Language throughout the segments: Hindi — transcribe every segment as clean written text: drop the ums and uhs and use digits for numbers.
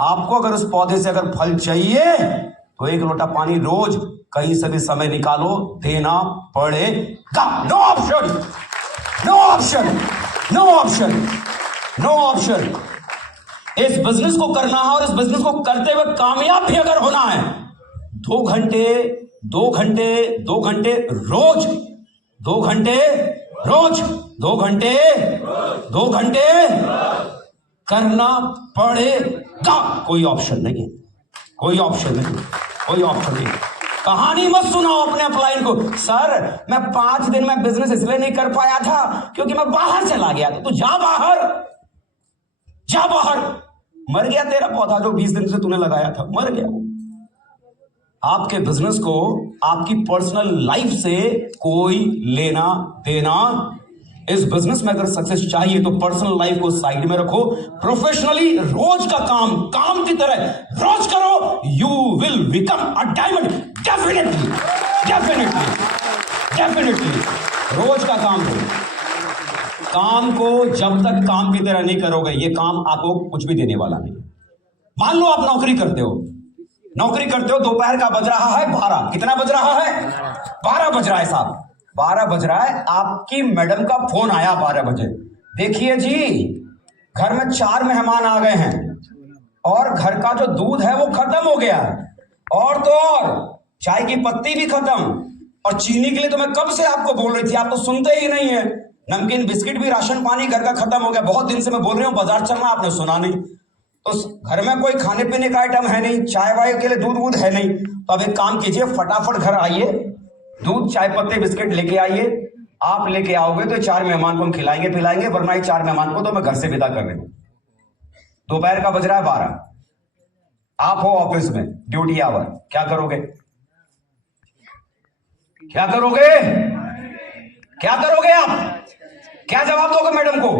आपको अगर उस पौधे से अगर फल चाहिए तो एक लोटा पानी रोज कहीं से भी समय निकालो, देना पड़ेगा। No option, no option, no option, no option. इस बिजनेस को करना है और इस बिजनेस को करते हुए कामयाब भी अगर होना है, 2 घंटे 2 घंटे 2 घंटे रोज, 2 घंटे रोज, 2 घंटे 2 घंटे करना पड़ेगा। कोई ऑप्शन नहीं है, कोई ऑप्शन नहीं, कोई ऑप्शन नहीं। कहानी मत सुनाओ अपने अपलाइन को, सर मैं 5 दिन में बिजनेस इसलिए नहीं कर पाया था क्योंकि मैं बाहर चला गया था। तो जा बाहर, जा बाहर। मर गया तेरा पौधा जो 20 दिन से तूने लगाया था, मर गया। आपके बिजनेस को आपकी पर्सनल लाइफ से कोई लेना देना। इस बिजनेस में अगर सक्सेस चाहिए तो पर्सनल लाइफ को साइड में रखो, प्रोफेशनली रोज का काम काम की तरह रोज करो, you will become a diamond. Definitely, definitely, definitely रोज का काम करो। काम को जब तक काम की तरह नहीं करोगे, ये काम आपको कुछ भी देने वाला नहीं। मान लो आप नौकरी करते हो, नौकरी करते हो, दोपहर का बज रहा है 12। कितना बज रहा है? 12 बज रहा है साहब, 12 बज रहा है। आपकी मैडम का फोन आया 12 बजे, देखिए जी घर में 4 मेहमान आ गए हैं और घर का जो दूध है वो खत्म हो गया, और तो और चाय की पत्ती भी खत्म, और चीनी के लिए तो मैं कब से आपको बोल रही थी, आप तो सुनते ही नहीं है। नमकीन बिस्किट भी, राशन पानी घर का खत्म हो गया। बहुत दिन से मैं बोल रही हूँ बाजार चलना, आपने सुना नहीं। तो घर में कोई खाने पीने का आइटम है नहीं, चाय वाय के लिए दूध वूध है नहीं। तो अब एक काम कीजिए, फटाफट घर आइए, दूध चाय पत्ते बिस्किट लेके आइए। आप लेके आओगे तो 4 मेहमान को हम खिलाएंगे पिलाएंगे, वरना ये 4 मेहमान को तो मैं घर से विदा कर दूंगा। दोपहर का बज रहा है 12, आप हो ऑफिस में, ड्यूटी आवर, क्या करोगे? क्या करोगे? क्या करोगे आप? क्या जवाब दोगे मैडम को?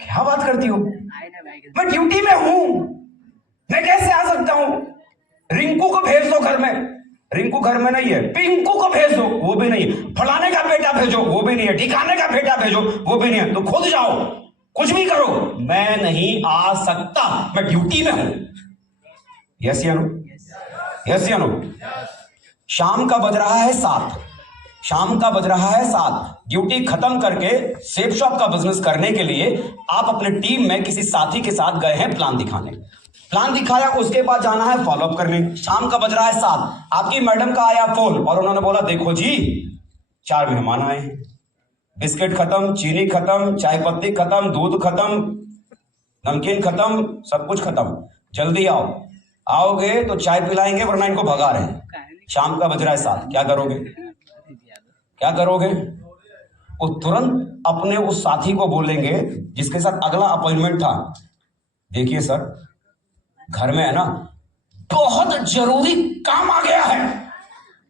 क्या बात करती हो? मैं ड्यूटी में हूं, मैं कैसे आ सकता हूं? रिंकू को भेज दो घर में। रिंकू घर में नहीं है। पिंकू को भेज दो, वो भी नहीं है। फलाने का बेटा भेजो, वो भी नहीं है। ठिकाने का बेटा भेजो, वो भी नहीं है। तो खुद जाओ, कुछ भी करो, मैं नहीं आ सकता, मैं ड्यूटी में हूं। यस या नो? यस या नो? शाम का बज रहा है 7, शाम का बज रहा है 7। ड्यूटी खत्म करके सेफ शॉप का बिजनेस करने के लिए आप अपने टीम में किसी साथी के साथ गए हैं प्लान दिखाने। प्लान दिखाया, उसके बाद जाना है फॉलोअप करने। शाम का बज रहा है 7, आपकी मैडम का आया फोन और उन्होंने बोला देखो जी 4 मेहमान आए हैं, बिस्किट खत्म, चीनी खत्म, चाय पत्ती खत्म, दूध खत्म, नमकीन खत्म, सब कुछ खत्म, जल्दी आओ। आओगे तो चाय पिलाएंगे, वरना इनको भगा रहे हैं। शाम का बज रहा है 7, क्या करोगे? क्या करोगे? वो तुरंत अपने उस साथी को बोलेंगे जिसके साथ अगला अपॉइंटमेंट था, देखिए सर घर में है ना बहुत जरूरी काम आ गया है।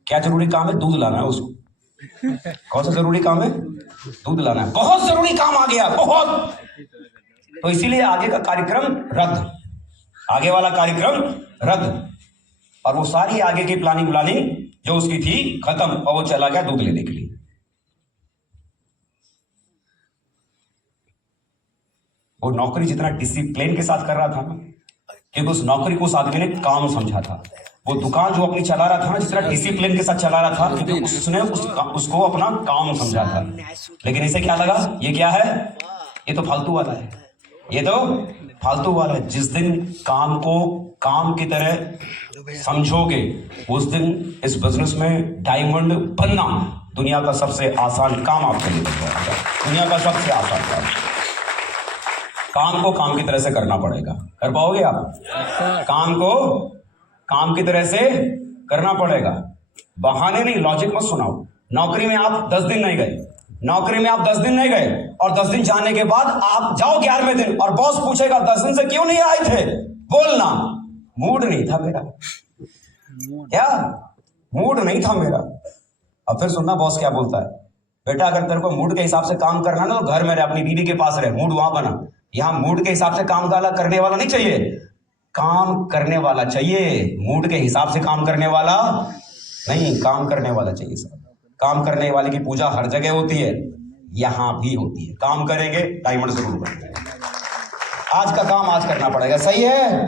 क्या जरूरी काम है? दूध लाना है उसको। कौन सा जरूरी काम है? दूध लाना है। बहुत जरूरी काम आ गया, बहुत। तो इसीलिए आगे का कार्यक्रम रद्द, आगे वाला कार्यक्रम रद्द, और वो सारी आगे की प्लानिंग जो उसकी थी खत्म, और वो चला गया दूध लेने के लिए। वो नौकरी जितना डिसिप्लिन के साथ कर रहा था ना, क्योंकि उस नौकरी को उस आदमी ने काम समझा था। वो दुकान जो अपनी चला रहा था ना, जिस तरह डिसिप्लिन के साथ चला रहा था, क्योंकि उसने उसको अपना काम समझा था। लेकिन इसे क्या लगा, ये क्या है, ये तो फालतू वाला है, ये तो फालतू वाला है। जिस दिन काम को काम की तरह समझोगे, उस दिन इस बिजनेस में डायमंड बनना दुनिया का सबसे आसान काम आपके लिए बन जाएगा। दुनिया का सबसे आसान काम। काम को काम की तरह से करना पड़ेगा। कर पाओगे आप? काम को काम की तरह से करना पड़ेगा। बहाने नहीं, लॉजिक मत सुनाओ। नौकरी में आप 10 दिन नहीं गए, नौकरी में आप 10 दिन नहीं गए, और 10 दिन जाने के बाद आप जाओ 11वें दिन, और बॉस पूछेगा 10 दिन से क्यों नहीं आए थे, बोलना मूड नहीं था मेरा। क्या मूड नहीं था मेरा? अब फिर सुनना बॉस क्या बोलता है, बेटा अगर तेरे को मूड के हिसाब से काम करना ना, तो घर में रहे, अपनी बीवी के पास रहे, मूड वहां बना। यहां मूड के हिसाब से काम करने वाला नहीं चाहिए, काम करने वाला चाहिए। मूड के हिसाब से काम करने वाला नहीं, काम करने वाला चाहिए सर। काम करने वाले की पूजा हर जगह होती है, यहां भी होती है। काम करेंगे, डायमंड जरूर बनेंगे। आज का काम आज करना पड़ेगा। सही है,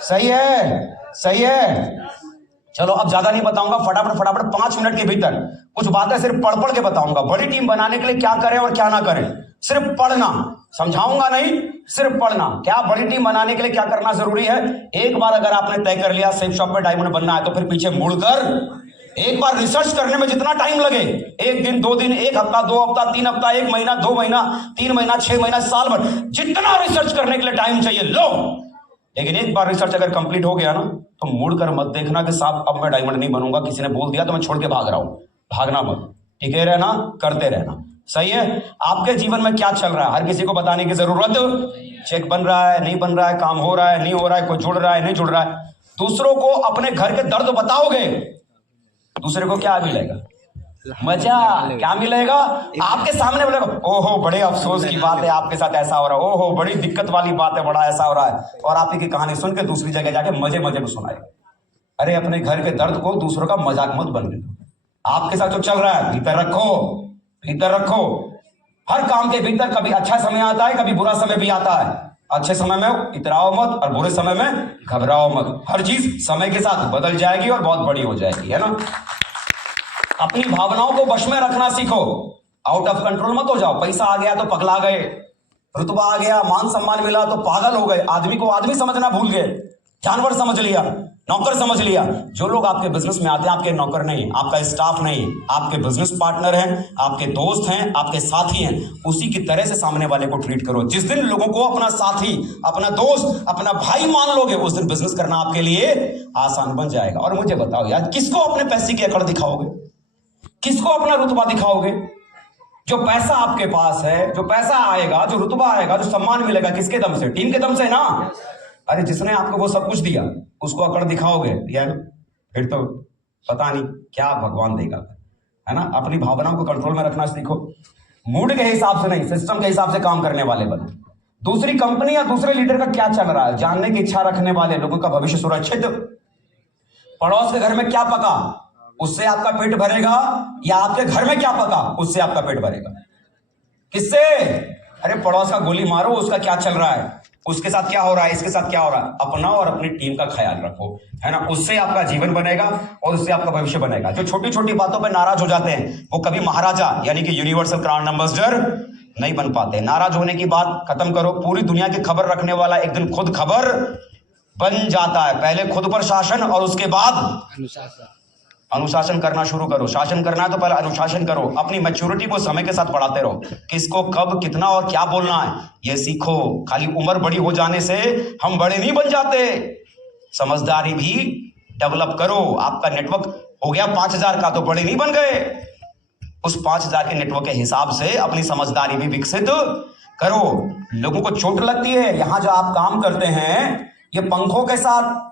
सही है, सही है। चलो अब ज्यादा नहीं बताऊंगा, फटाफट फटाफट 5 मिनट के भीतर कुछ बातें सिर्फ पढ़ पढ़ के बताऊंगा। बड़ी टीम बनाने के लिए क्या करें और क्या ना करें, सिर्फ पढ़ना, समझाऊंगा नहीं, सिर्फ पढ़ना। क्या बड़ी टीम बनाने के लिए क्या करना जरूरी है? एक बार अगर आपने तय कर लिया सेफ शॉप में डायमंड बनना है, तो फिर पीछे मुड़कर एक बार रिसर्च करने में जितना टाइम लगे, 1 दिन 2 दिन, 1 हफ्ता 2 हफ्ता 3 हफ्ता, 1 महीना 2 महीना 3 महीना 6 महीना साल भर, जितना रिसर्च करने के लिए टाइम चाहिए लो। लेकिन एक बार रिसर्च अगर कंप्लीट हो गया ना, तो मुड़कर मत देखना कि साहब अब मैं डायमंड नहीं बनूंगा, किसी ने बोल दिया तो मैं छोड़ के भाग रहा हूं। भागना मत, टिके रहना, करते रहना। सही है। आपके जीवन में क्या चल रहा है हर किसी को बताने की जरूरत। चेक बन रहा है, नहीं बन रहा है, काम हो रहा है, नहीं हो रहा है, कोई जुड़ रहा है, नहीं जुड़ रहा है। दूसरों को अपने घर के दर्द बताओगे, दूसरे को क्या मिलेगा? मजा। क्या मिलेगा? आपके सामने बोलेगा ओहो बड़े अफसोस की बात है, आपके साथ ऐसा हो रहा है, ओहो बड़ी दिक्कत वाली बात है, बड़ा ऐसा हो रहा है, और आप की कहानी सुन के दूसरी जगह जाके मजे मजे में सुनाएगा। अरे अपने घर के दर्द को दूसरों का मजाक मत बनने दो। आपके साथ जो चल रहा है भीतर रखो, भीतर रखो। हर काम के भीतर कभी अच्छा समय आता है, कभी बुरा समय भी आता है। अच्छे समय में इतराओ मत और बुरे समय में घबराओ मत। हर चीज समय के साथ बदल जाएगी और बहुत बड़ी हो जाएगी, है ना। अपनी भावनाओं को वश में रखना सीखो, आउट ऑफ कंट्रोल मत हो जाओ। पैसा आ गया तो पगला गए, रुतबा आ गया, मान सम्मान मिला तो पागल हो गए, आदमी को आदमी समझना भूल गए, जानवर समझ लिया, नौकर समझ लिया। जो लोग आपके बिजनेस में आते हैं आपके नौकर नहीं, आपका स्टाफ नहीं, आपके बिजनेस पार्टनर हैं, आपके दोस्त हैं, आपके साथी हैं। उसी की तरह से सामने वाले को ट्रीट करो। जिस दिन लोगों को अपना साथी, अपना दोस्त, अपना भाई मान लोगे, उस दिन बिजनेस करना आपके लिए आसान बन जाएगा। और मुझे बताओ यार, किसको अपने पैसे की अकड़ दिखाओगे? किसको अपना रुतबा दिखाओगे? जो पैसा आपके पास है, जो पैसा आएगा, जो रुतबा आएगा, जो सम्मान मिलेगा, किसके दम से? टीम के दम से ना। अरे जिसने आपको वो सब कुछ दिया उसको अकड़ दिखाओगे यार, फिर तो पता नहीं क्या भगवान देगा, है ना। अपनी भावनाओं को कंट्रोल में रखना सीखो। मूड के हिसाब से नहीं, सिस्टम के हिसाब से काम करने वाले बनो। दूसरी कंपनी या दूसरे लीडर का क्या चल रहा है जानने की इच्छा रखने वाले लोगों का भविष्य सुरक्षित। पड़ोस के घर में क्या पका उससे आपका पेट भरेगा, या आपके घर में क्या पका उससे आपका पेट भरेगा? किससे? अरे पड़ोस का गोली मारो, उसका क्या चल रहा है, उसके साथ क्या हो रहा है, इसके साथ क्या हो रहा है। अपना और अपनी टीम का ख्याल रखो, है ना। उससे आपका जीवन बनेगा और उससे आपका भविष्य बनेगा। जो छोटी छोटी बातों पर नाराज हो जाते हैं वो कभी महाराजा यानी कि यूनिवर्सल क्राउन एम्बेसडर नहीं बन पाते। नाराज होने की बात खत्म करो। पूरी दुनिया की खबर रखने वाला एक दिन खुद खबर बन जाता है। पहले खुद पर शासन और उसके बाद अनुशासन करना शुरू करो। शासन करना है तो पहले अनुशासन करो। अपनी मैच्योरिटी को समय के साथ बढ़ाते रहो। किसको कब कितना और क्या बोलना है ये सीखो। खाली उम्र बड़ी हो जाने से हम बड़े नहीं बन जाते, समझदारी भी डेवलप करो। आपका नेटवर्क हो गया 5000 का तो बड़े नहीं बन गए। उस 5000 के नेटवर्क के हिसाब से अपनी समझदारी भी विकसित करो। लोगों को चोट लगती है, यहां जो आप काम करते हैं ये पंखों के साथ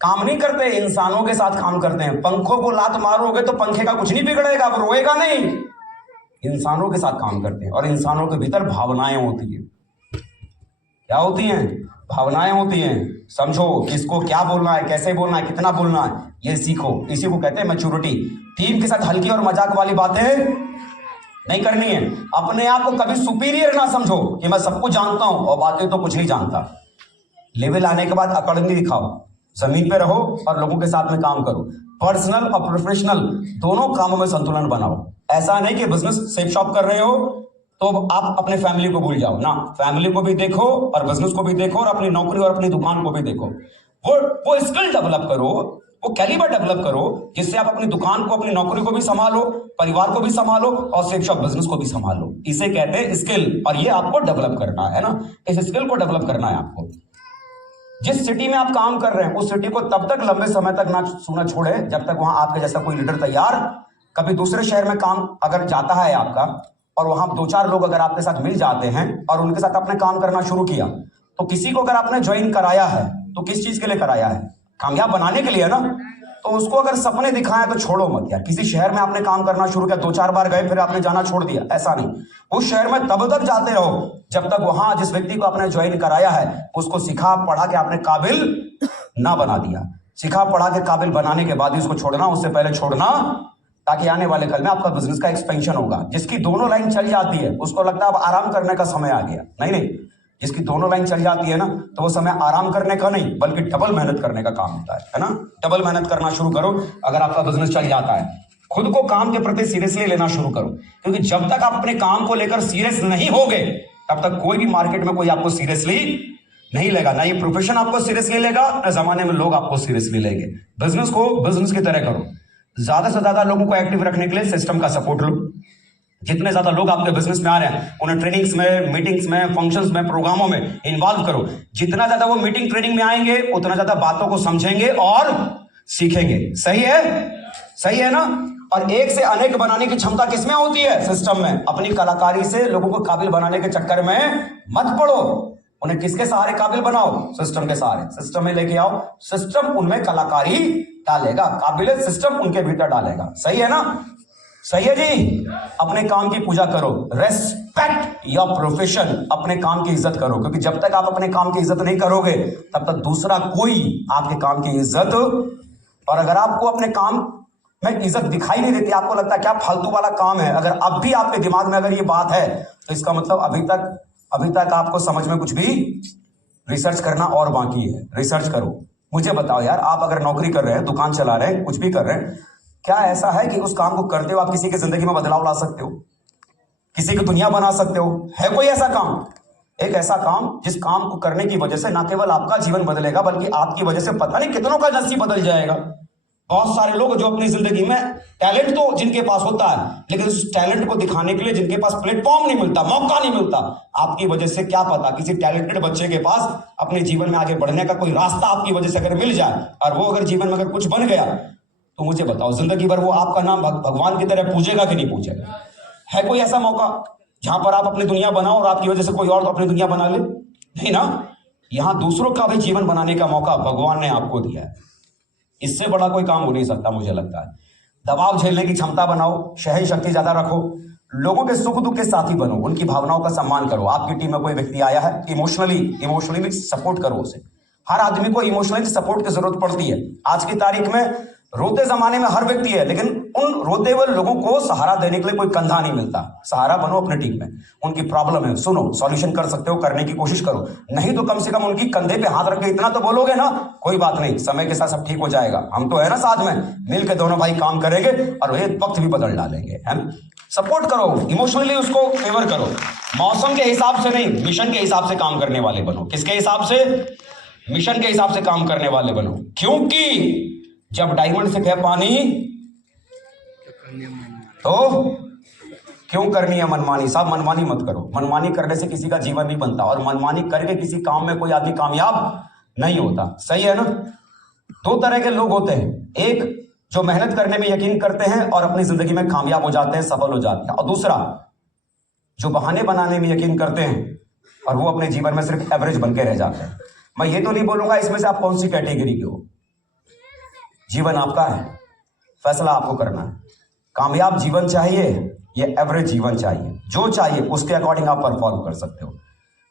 काम नहीं करते, इंसानों के साथ काम करते हैं। पंखों को लात मारोगे तो पंखे का कुछ नहीं बिगड़ेगा, वो रोएगा नहीं। इंसानों के साथ काम करते हैं और इंसानों के भीतर भावनाएं होती है। क्या होती हैं? भावनाएं होती हैं। समझो किसको क्या बोलना है, कैसे बोलना है, कितना बोलना है, ये सीखो। इसी को कहते हैं मैच्योरिटी। टीम के साथ हल्की और मजाक वाली बातें नहीं करनी है। अपने आप को कभी सुपीरियर ना समझो कि मैं सब कुछ जानता हूं और बाकी तो कुछ नहीं जानता। लेवल आने के बाद अकड़ नहीं दिखाओ। जमीन पे रहो और लोगों के साथ में काम करो। पर्सनल और प्रोफेशनल दोनों कामों में संतुलन बनाओ। ऐसा नहीं कि बिजनेस सेफ शॉप कर रहे हो तो आप अपने फैमिली को भूल जाओ ना। फैमिली को भी देखो और बिजनेस को भी देखो और अपनी नौकरी और अपनी दुकान को भी देखो। वो स्किल डेवलप करो, वो कैलिबर डेवलप करो जिससे आप अपनी दुकान को, अपनी नौकरी को भी संभालो, परिवार को भी संभालो और सेफ शॉप बिजनेस को भी संभालो। इसे कहते हैं स्किल, और ये आपको डेवलप करना है ना। इस स्किल को डेवलप करना है आपको। जिस सिटी में आप काम कर रहे हैं उस सिटी को तब तक लंबे समय तक ना सुना छोड़े जब तक वहां आपके जैसा कोई लीडर तैयार। कभी दूसरे शहर में काम अगर जाता है आपका और वहां 2-4 लोग अगर आपके साथ मिल जाते हैं और उनके साथ आपने काम करना शुरू किया, तो किसी को अगर आपने ज्वाइन कराया है तो किस चीज के लिए कराया है? कामयाब बनाने के लिए ना। तो उसको अगर सपने दिखाएं तो छोड़ो मत यार। किसी शहर में आपने काम करना शुरू किया, 2-4 बार गए, फिर आपने जाना छोड़ दिया, ऐसा नहीं। उस शहर में तब तक जाते रहो जब तक वहां जिस व्यक्ति को आपने ज्वाइन कराया है उसको सिखा पढ़ा के आपने काबिल ना बना दिया। सिखा पढ़ा के काबिल बनाने के बाद ही उसको छोड़ना, उससे पहले छोड़ना, ताकि आने वाले कल में आपका बिजनेस का एक्सपेंशन होगा। जिसकी दोनों लाइन चल जाती है उसको लगता है अब आराम करने का समय आ गया। नहीं, जिसकी दोनों लाइन चल जाती है ना, तो वो समय आराम करने का नहीं बल्कि डबल मेहनत करने का काम होता है ना। डबल मेहनत करना शुरू करो अगर आपका बिजनेस चल जाता है। खुद को काम के प्रति सीरियसली लेना शुरू करो, क्योंकि जब तक आप अपने काम को लेकर सीरियस नहीं होगे तब तक कोई भी मार्केट में कोई आपको सीरियसली नहीं लेगा। ना ये प्रोफेशन आपको सीरियसली लेगा, ना जमाने में लोग आपको सीरियसली लेंगे। बिजनेस को बिजनेस की तरह करो। ज्यादा से ज्यादा लोगों को एक्टिव रखने के लिए सिस्टम का सपोर्ट लो। जितने ज्यादा लोग आपके बिजनेस में आ रहे हैं उन्हें ट्रेनिंग्स में, मीटिंग्स में, फंक्शंस में, प्रोग्रामों में इन्वॉल्व करो। जितना ज्यादा वो मीटिंग ट्रेनिंग में आएंगे उतना ज्यादा बातों को समझेंगे और सीखेंगे। सही है? सही है ना? और एक से अनेक बनाने की क्षमता किसमें होती है? सिस्टम में। अपनी कलाकारी से लोगों को काबिल बनाने के चक्कर में मत पड़ो। उन्हें किसके सहारे काबिल बनाओ? सिस्टम के सहारे। सिस्टम में लेके आओ, सिस्टम उनमें कलाकारी डालेगा, काबिलियत सिस्टम उनके भीतर डालेगा। सही है ना? सही है जी। अपने काम की पूजा करो। Respect your profession. अपने काम की इज्जत करो, क्योंकि जब तक आप अपने काम की इज्जत नहीं करोगे तब तक दूसरा कोई आपके काम की इज्जत। और अगर आपको अपने काम में इज्जत दिखाई नहीं देती, आपको लगता है क्या फालतू वाला काम है, अगर अब भी आपके दिमाग में अगर ये बात है तो इसका मतलब अभी तक आपको समझ में कुछ भी रिसर्च करना और बाकी है। रिसर्च करो। मुझे बताओ यार, आप अगर नौकरी कर रहे हैं, दुकान चला रहे हैं, कुछ भी कर रहे हैं, क्या ऐसा है कि उस काम को करते हो आप किसी की जिंदगी में बदलाव ला सकते हो, किसी की दुनिया बना सकते हो? है कोई ऐसा काम? एक ऐसा काम जिस काम को करने की वजह से ना केवल आपका जीवन बदलेगा बल्कि आपकी वजह से पता नहीं कितनों का नसीब बदल जाएगा। बहुत सारे लोग जो अपनी जिंदगी में टैलेंट तो जिनके पास होता है, लेकिन उस टैलेंट को दिखाने के लिए जिनके पास प्लेटफॉर्म नहीं मिलता, मौका नहीं मिलता, आपकी वजह से क्या पता किसी टैलेंटेड बच्चे के पास अपने जीवन में आगे बढ़ने का कोई रास्ता आपकी वजह से अगर मिल जाए और वो अगर जीवन में अगर कुछ बन गया, तो मुझे बताओ जिंदगी भर वो आपका नाम भगवान की तरह पूजेगा कि नहीं पूजेगा? है कोई ऐसा मौका जहां पर आप अपनी दुनिया बनाओ और आपकी वजह से कोई और तो अपनी दुनिया बना ले? नहीं ना। यहां दूसरों का भी जीवन बनाने का मौका भगवान ने आपको दिया है। इससे बड़ा कोई काम हो नहीं सकता मुझे लगता है। दबाव झेलने की क्षमता बनाओ, सहन शक्ति ज्यादा रखो, लोगों के सुख दुख के साथी बनो, उनकी भावनाओं का सम्मान करो। आपकी टीम में कोई व्यक्ति आया है, इमोशनली सपोर्ट करो उसे। हर आदमी को इमोशनली सपोर्ट की जरूरत पड़ती है। आज की तारीख में रोते जमाने में हर व्यक्ति है, लेकिन उन रोते हुए लोगों को सहारा देने के लिए कोई कंधा नहीं मिलता। सहारा बनो अपने टीम में। उनकी प्रॉब्लम है, सुनो, सॉल्यूशन कर सकते हो, करने की कोशिश करो। नहीं तो कम से कम उनकी कंधे पे हाथ रख के इतना तो बोलोगे ना, कोई बात नहीं, समय के साथ सब ठीक हो जाएगा, हम तो है ना साथ में, मिल के दोनों भाई काम करेंगे और एक वक्त भी बदल डालेंगे, है ना? सपोर्ट करो, इमोशनली उसको फेवर करो। मौसम के हिसाब से नहीं, मिशन के हिसाब से काम करने वाले बनो। किसके हिसाब से? मिशन के हिसाब से काम करने वाले बनो। क्योंकि जब डायमंड से है पानी तो क्यों करनी है मनमानी? साहब मनमानी मत करो। मनमानी करने से किसी का जीवन नहीं बनता और मनमानी करके किसी काम में कोई आदमी कामयाब नहीं होता। सही है ना? दो तरह के लोग होते हैं, एक जो मेहनत करने में यकीन करते हैं और अपनी जिंदगी में कामयाब हो जाते हैं, सफल हो जाते हैं, और दूसरा जो बहाने बनाने में यकीन करते हैं और वो अपने जीवन में सिर्फ एवरेज बन के रह जाते हैं। मैं ये तो नहीं बोलूंगा इसमें से आप कौन सी कैटेगरी के हो। जीवन आपका है, फैसला आपको करना है। कामयाब जीवन चाहिए या एवरेज जीवन चाहिए? जो चाहिए उसके अकॉर्डिंग आप परफॉर्म कर सकते हो।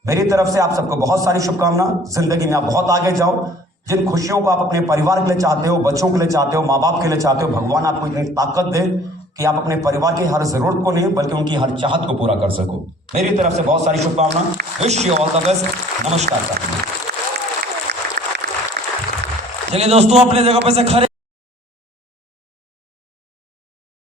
मेरी तरफ से आप सबको बहुत सारी शुभकामना। जिंदगी में आप बहुत आगे जाओ। जिन खुशियों को आप अपने परिवार के लिए चाहते हो, बच्चों के लिए चाहते हो, माँ बाप के लिए चाहते हो, भगवान आपको इतनी ताकत दे कि आप अपने परिवार की हर जरूरत को नहीं बल्कि उनकी हर चाहत को पूरा कर सको। मेरी तरफ से बहुत सारी शुभकामना। Wish you all the best. नमस्कार। चलिए दोस्तों, अपने जगह पे से खड़े